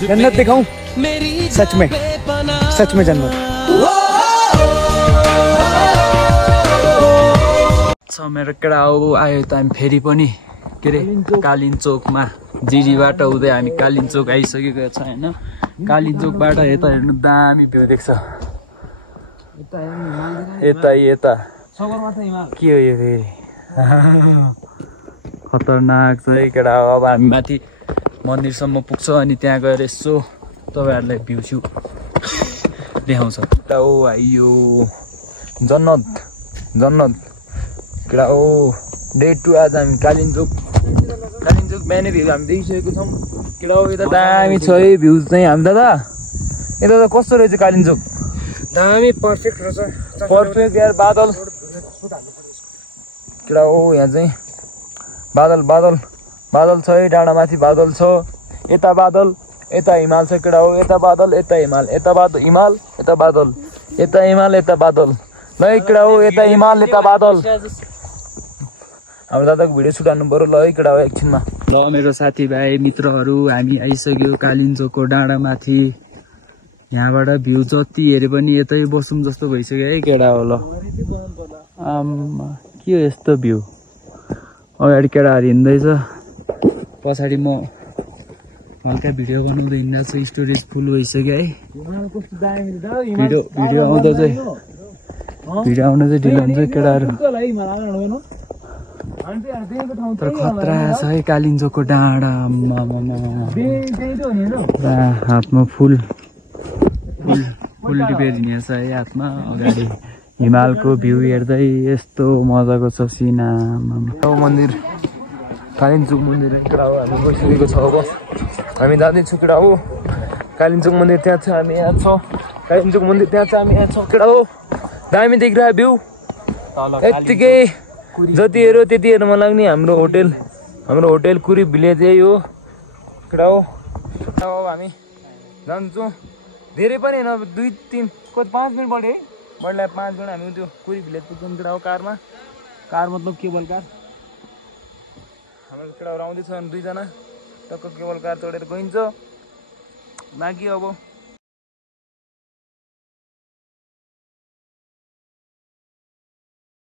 जन्नत दिखाऊं सच में जन्नत। मेरो केटा आयो त हामी फेरि पनि के अरे कालिन्चोकमा जिरीबाट हुँदै हामी कालिन्चोक आइसकेको छ हैन। कालिन्चोकबाट यता हेर्नु दामी भ्यू देख्छ। यता के हो यो फेरि खतरनाक छ है केटा। अब हामी माथि मन्दिरसम्म पुग्छ अनि त्यहाँ गएर यसो तपाईहरुलाई भ्यू स्यू देखाउँछ। आइयो जन्नत केटा डे 2 आज हामी कालिन्चोक बिहानै भ्यू हामी देखिसकेको छौँ केटा। यता दामी छ है भ्यू चाहिँ हामी दादा। यता त कस्तो रहेछ कालिन्चोक? दामी पर्फेक्ट रहेछ। पर्फेक्ट यार। बादल केटा यहाँ चाहिँ बादल छ है। डाँडामाथि बादल छ। यता बादल यता हिमाल छ केटा। यता बादल यता हिमाल, यता हिमाल यता बादल, यता हिमाल यता बादल। ल केटा यता हिमाल यता बादल। हाम्रो दादाको भिडियो सुट हान्नु पर्यो ल है केटा एकछिनमा। ल मेरो साथीभाइ मित्रहरू हामी आइसक्यो कालिन्चोकको डाँडामाथि। यहाँबाट भ्यू जति हेरे पनि यतै बसौँ जस्तो भइसक्यो है केटा हो। ल के हो यस्तो भ्यू? अगाडि केटाहरू हिँड्दैछ, पछाडि म हल्का भिडियो बनाउँदै हिँड्दा चाहिँ स्टोरेज फुल भइसक्यो है। भिडियो आउँदा चाहिँ ढिलो हुन्छ केटाहरू। तर खतरा छ है कालिन्चोकको डाँडा। हातमा फुल टिपेर हिँडेको छ है हातमा। अगाडि हिमालको भ्यू हेर्दै यस्तो मजाको छ सिना। मन्दिर कालिन्चोक मन्दिर केटा हो। हामी गइसकेको छ अब हामी जाँदैछौँ केटा हो। कालिन्चोक मन्दिर त्यहाँ छ, हामी यहाँ छौँ। कालिन्चोक मन्दिर त्यहाँ छ, हामी यहाँ छौँ केटा हो। दामी देखिरहेको भ्यू यत्तिकै जति हेऱ्यो त्यति हेर्नु मन लाग्ने। हाम्रो होटेल कुरी भिलेज यही हो केटा हो। अब हामी जान्छौँ धेरै पनि होइन 2-3 5 मिनट बढ्यो है। बढ्ला 5 मिनट हामी त्यो कुरी भिलेज पुग्छौँ केटा हो। कार मतलब केबल कार। हाम्रो केटाहरू आउँदैछ 2 जना टक्क केबल कार चढेर गइन्छ। बाँकी अब